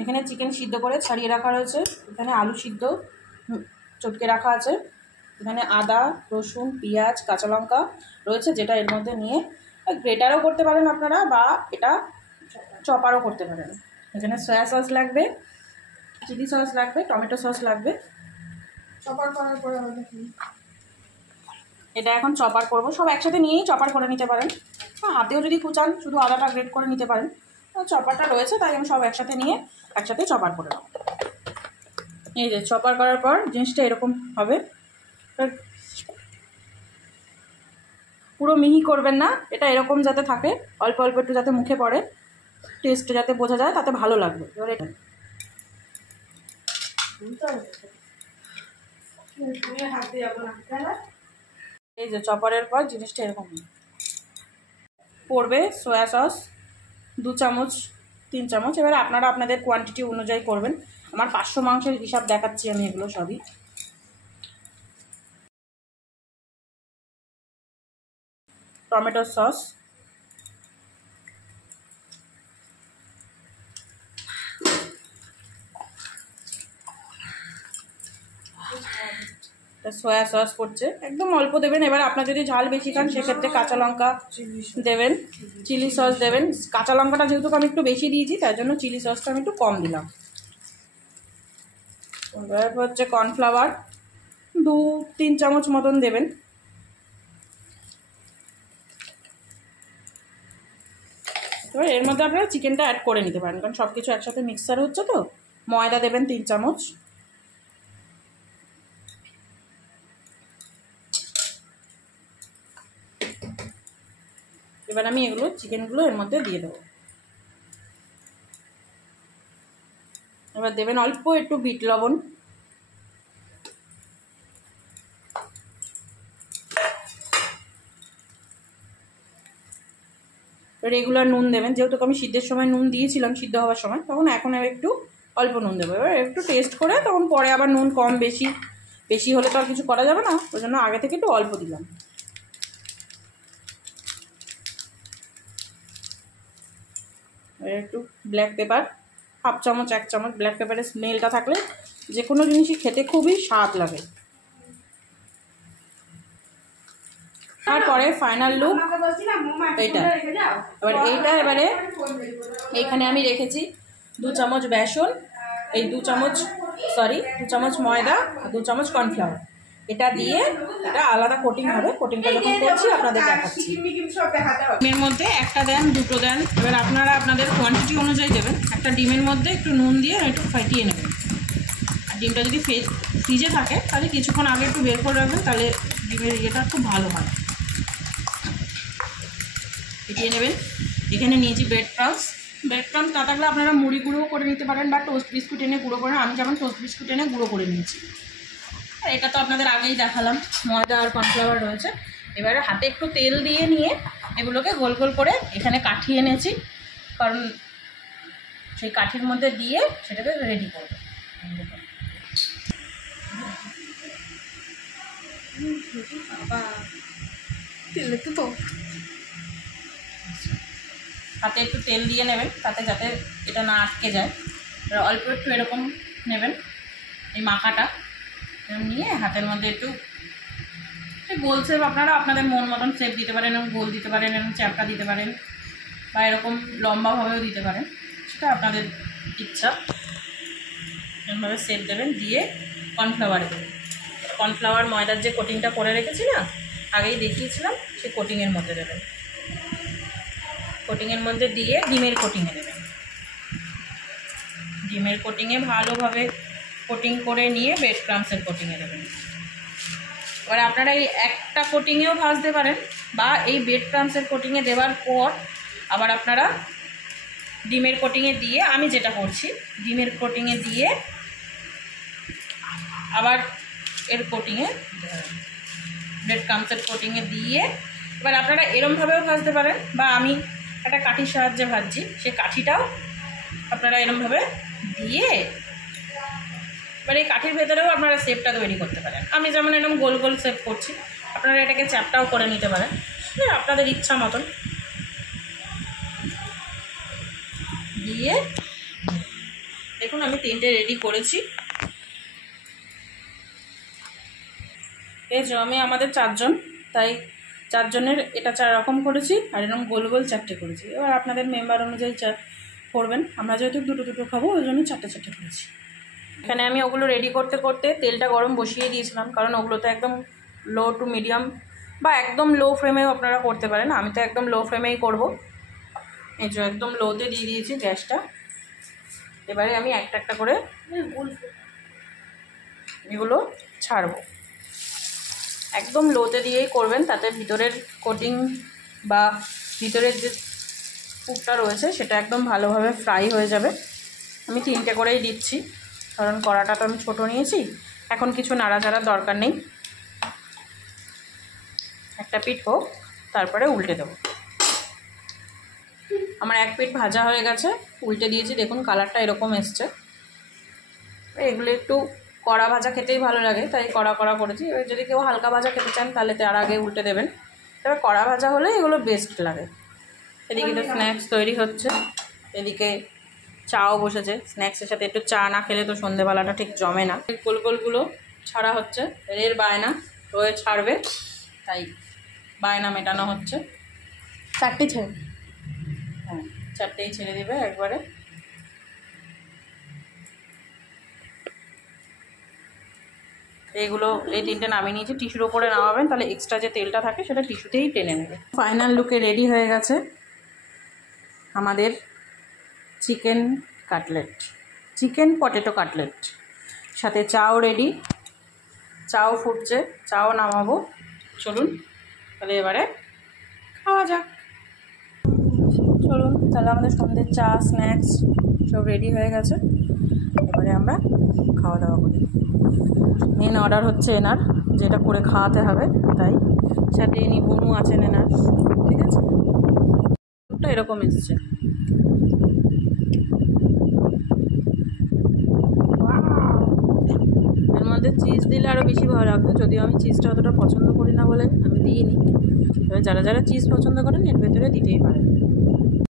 এখানে চিকেন সিদ্ধ করে ছাড়িয়ে রাখা রয়েছে, এখানে আলু সিদ্ধ চটকে রাখা আছে, এখানে আদা রসুন পেঁয়াজ কাঁচা লঙ্কা রয়েছে, যেটা এর মধ্যে নিয়ে গ্রেটারও করতে পারেন আপনারা, বা এটা চপারও করতে পারেন। এখানে সয়া সস লাগবে, চিলি সস লাগবে, টমেটো সস লাগবে। চপার করার পরে এটা এখন চপার করব, সব একসাথে নিয়েই চপার করে নিতে পারেন, হাতেও যদি কুচান শুধু আদাটা গ্রেট করে নিতে পারেন। চপারটা রয়েছে তাই আমি সব একসাথে নিয়ে একসাথে চপার করে নেব। এই যে চপার করার পর জিনিসটা এরকম হবে, পুরো মিহি করবেন না, এটা এরকম যাতে থাকে, অল্প অল্প একটু যাতে মুখে পড়ে, টেস্ট যাতে বোঝা যায়, তাতে ভালো লাগবে। এবারে এই যে চপারের পর জিনিসটা এরকম পড়বে। সয়া সস 2 চামচ 3 চামচ, এবারে আপনারা আপনাদের কোয়ান্টিটি অনুযায়ী করবেন। আমার 500 মাংসের হিসাব দেখাচ্ছি আমি, এগুলো সবই। টমেটো সস, সয়া সস পড়ছে, একদম অল্প দেবেন। এবার আপনার যদি ঝাল বেশি খান সেক্ষেত্রে কাঁচা লঙ্কা দেবেন, চিলি সস দেবেন। কাঁচা লঙ্কাটা যেহেতু আমি একটু বেশি দিয়েছি তার জন্য চিলি সসটা আমি একটু কম দিলাম। এরপর হচ্ছে কর্নফ্লাওয়ার 2-3 চামচ মতন দেবেন। এবার এর মধ্যে আপনারা চিকেনটা অ্যাড করে নিতে পারেন, কারণ সব কিছু একসাথে মিক্সার হচ্ছে তো। ময়দা দেবেন 3 চামচ। এবার আমি এগুলো চিকেনগুলো এর মধ্যে দিয়ে দেবো। এবার দেবেন অল্প একটু বিট লবণ, রেগুলার নুন দেবেন, যেহেতু আমি সিদ্ধের সময় নুন দিয়েছিলাম, সিদ্ধ হওয়ার সময়, তখন এখন একটু অল্প নুন দেবো। এবার একটু টেস্ট করে তখন পরে আবার নুন কম বেশি হলে তো আর কিছু করা যাবে না, ওই জন্য আগে থেকে একটু অল্প দিলাম। একটু ব্ল্যাক পেপার 1/2 চামচ 1 চামচ, ব্ল্যাক পেপারের স্মেলটা থাকলে যে কোনো জিনিসই খেতে খুবই স্বাদ লাগে। তারপরে ফাইনাল লুক এইটা। এবারে এইখানে আমি রেখেছি 2 চামচ বেসন, 2 চামচ ময়দা, 2 চামচ কর্নফ্লাওয়ার। এটা দিয়ে এটা আলাদা কোটিং হবে, কোটিংটা যখন করছি আপনাদের দেখাচ্ছি। ডিমের মধ্যে একটা দেন, দুটো দেন, এবার আপনারা আপনাদের কোয়ান্টিটি অনুযায়ী দেবেন। একটা ডিমের মধ্যে একটু নুন দিয়ে একটু ফাটিয়ে নেবেন। আর ডিমটা যদি ফ্রিজে থাকে তাহলে কিছুক্ষণ আগে একটু বের করে রাখবেন, তাহলে ডিমের ইয়েটা খুব ভালো হয়। ফেটিয়ে নেবেন। এখানে নিয়েছি ব্রেড ক্রাম্বস না থাকলে আপনারা মুড়ি গুঁড়ো করে নিতে পারেন, বা টোস্ট বিস্কুট এনে গুঁড়ো করে। আমি যেমন টোস্ট বিস্কুট এনে গুঁড়ো করে নিয়েছি। আর এটা তো আপনাদের আগেই দেখালাম, ময়দা আর কর্নফ্লাওয়ার রয়েছে। এবারে হাতে একটু তেল দিয়ে নিয়ে এগুলোকে গোল গোল করে এখানে কাঠিয়ে এনেছি, কারণ সেই কাঠির মধ্যে দিয়ে সেটাকে রেডি করবো। হাতে একটু তেল দিয়ে নেবেন, তাতে যাতে এটা না আটকে যায়। অল্প একটু এরকম নেবেন এই মাখাটা, নিয়ে হাতের মধ্যে একটু গোল শেপ, আপনারা আপনাদের মন মতন শেপ দিতে পারেন, এরকম গোল দিতে পারেন, এরকম চ্যাপটা দিতে পারেন, বা এরকম লম্বাভাবেও দিতে পারেন, সেটা আপনাদের ইচ্ছা। এরকমভাবে শেপ দেবেন, দিয়ে কর্নফ্লাওয়ার দেবেন। কর্নফ্লাওয়ার ময়দার যে কোটিংটা করে রেখেছি না, আগেই দেখিয়েছিলাম, সেই কোটিংয়ের মধ্যে দেবেন। কোটিংয়ের মধ্যে দিয়ে ডিমের কোটিংয়ে দেবেন। ডিমের কোটিংয়ে ভালোভাবে কোটিং করে নিয়ে ব্রেড ক্রাম্বসের কোটিংয়ে দেবেন। এবার আপনারা এই একটা কোটিংয়েও ভাজতে পারেন, বা এই ব্রেড ক্রাম্বসের কোটিংয়ে দেওয়ার পর আবার আপনারা ডিমের কোটিংয়ে দিয়ে, আমি যেটা করছি ডিমের কোটিংয়ে দিয়ে আবার এর কোটিংয়ে ব্রেড ক্রাম্বসের কোটিংয়ে দিয়ে, এবার আপনারা এরমভাবেও ভাজতে পারেন, বা আমি একটা কাঠির সাহায্যে ভাজছি, সেই কাঠিটাও আপনারা এরমভাবে দিয়ে এবার এই কাঠির ভেতরেও আপনারা শেপটা তৈরি করতে পারেন। আমি যেমন এরকম গোল গোল শেপ করছি, আপনারা এটাকে চ্যাপটাও করে নিতে পারেন, আপনাদের ইচ্ছা মতন। দিয়ে দেখুন আমি 3টে রেডি করেছি। এই যে আমি আমাদের 4 জন, তাই 4 জনের এটা 4 রকম করেছি, আর এরকম গোল গোল 4টে করেছি। এবার আপনাদের মেম্বার অনুযায়ী করবেন। আমরা যেহেতু দুটো দুটো খাবো ওই জন্য 4টে 4টে করেছি। এখানে আমি ওগুলো রেডি করতে করতে তেলটা গরম বসিয়ে দিয়েছিলাম, কারণ ওগুলোতে একদম লো টু মিডিয়াম বা একদম লো ফ্লেমেও আপনারা করতে পারেন। আমি তো একদম লো ফ্লেমেই করব। এই যে একদম লোতে দিয়ে দিয়েছি গ্যাসটা। এবারে আমি একটা একটা করে এগুলো ছাড়বো। একদম লোতে দিয়েই করবেন, তাতে ভিতরের কোটিং বা ভিতরের যে পুরটা রয়েছে সেটা একদম ভালোভাবে ফ্রাই হয়ে যাবে। আমি 3টে করেই দিচ্ছি, কারণ কড়াটা তো আমি ছোটো নিয়েছি। এখন কিছু নাড়াচাড়ার দরকার নেই, একটা পিঠ হোক, তারপরে উল্টে দেবো। আমার এক পিঠ ভাজা হয়ে গেছে, উল্টে দিয়েছি, দেখুন কালারটা এরকম এসছে। এগুলো একটু কড়া ভাজা খেতেই ভালো লাগে, তাই কড়া কড়া করেছি। এবার যদি কেউ হালকা ভাজা খেতে চান তাহলে তার আগে উল্টে দেবেন, তবে কড়া ভাজা হলে এগুলো বেস্ট লাগে। এদিকে তো স্ন্যাক্স তৈরি হচ্ছে, এদিকে চাও বসেছে। স্ন্যাক্সের সাথে একটু চা না খেলে তো সন্ধেবেলাটা ঠিক জমে না। গোল গোলগুলো ছাড়া হচ্ছে, এর বায়না রয়ে ছাড়বে, তাই বায়না মেটানো হচ্ছে। 4টে ছেড়ে, হ্যাঁ 4টেই ছেড়ে দেবে একবারে। এইগুলো এই 3টে নামিয়ে নিয়েছি, টিস্যুর ওপরে নামাবেন, তাহলে এক্সট্রা যে তেলটা থাকে সেটা টিস্যুতেই টেনে নেবে। ফাইনাল লুকে রেডি হয়ে গেছে আমাদের chicken cutlet, chicken potato cutlet. সাথে চাও রেডি, চাও ফুটছে, চাও নামাবো। চলুন তাহলে এবারে খাওয়া যাক। চলুন তাহলে আমাদের সন্ধ্যের চা স্ন্যাক্স সব রেডি হয়ে গেছে, এবারে আমরা খাওয়া দাওয়া করি। মেন অর্ডার হচ্ছে এনার, যেটা করে খাওয়াতে হবে, তাই সাথে ইনি বনু আছেন এনার, ঠিক আছে। ওটা এরকম এসছে। এর মধ্যে চিজ দিলে আরও বেশি ভালো লাগবে, যদিও আমি চিজটা অতটা পছন্দ করি না বলে আমি দিইনি। তবে যারা যারা চিজ পছন্দ করেন এর ভেতরে দিতেই পারেন।